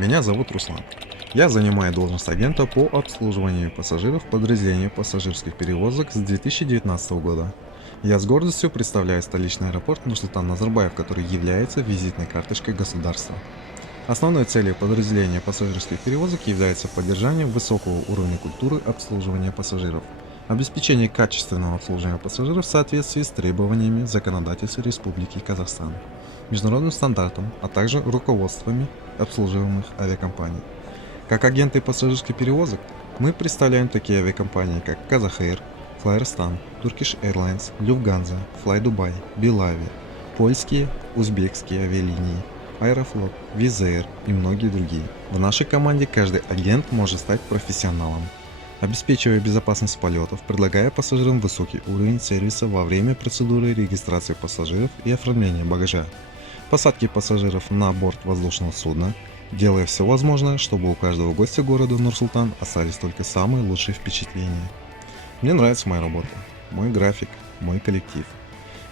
Меня зовут Руслан. Я занимаю должность агента по обслуживанию пассажиров подразделения пассажирских перевозок с 2019 года. Я с гордостью представляю столичный аэропорт Нурсултан Назарбаев, который является визитной карточкой государства. Основной целью подразделения пассажирских перевозок является поддержание высокого уровня культуры обслуживания пассажиров, обеспечение качественного обслуживания пассажиров в соответствии с требованиями законодательства Республики Казахстан, международным стандартам, а также руководствами обслуживаемых авиакомпаний. Как агенты пассажирских перевозок мы представляем такие авиакомпании, как Казахэйр, Флайерстан, Turkish Airlines, Lufthansa, Fly-Dubai, Belavia, польские, узбекские авиалинии, Аэрофлот, Визэйр и многие другие. В нашей команде каждый агент может стать профессионалом, обеспечивая безопасность полетов, предлагая пассажирам высокий уровень сервиса во время процедуры регистрации пассажиров и оформления багажа, посадки пассажиров на борт воздушного судна, делая все возможное, чтобы у каждого гостя города Нур-Султан остались только самые лучшие впечатления. Мне нравится моя работа, мой график, мой коллектив.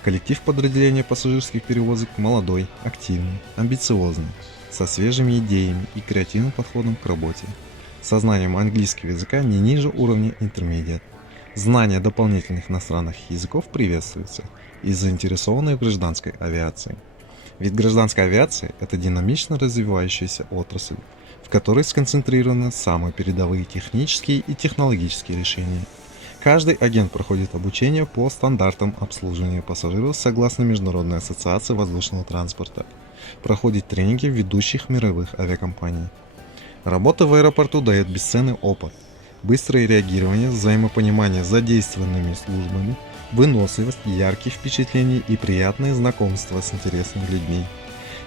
Коллектив подразделения пассажирских перевозок молодой, активный, амбициозный, со свежими идеями и креативным подходом к работе, со знанием английского языка не ниже уровня интермедиат. Знание дополнительных иностранных языков приветствуется и заинтересованные в гражданской авиации. Ведь гражданская авиация – это динамично развивающаяся отрасль, в которой сконцентрированы самые передовые технические и технологические решения. Каждый агент проходит обучение по стандартам обслуживания пассажиров согласно Международной ассоциации воздушного транспорта, проходит тренинги ведущих мировых авиакомпаний. Работа в аэропорту дает бесценный опыт, быстрое реагирование, взаимопонимание с задействованными службами, выносливость, яркие впечатления и приятное знакомство с интересными людьми.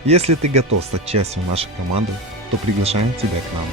Если ты готов стать частью нашей команды, то приглашаем тебя к нам.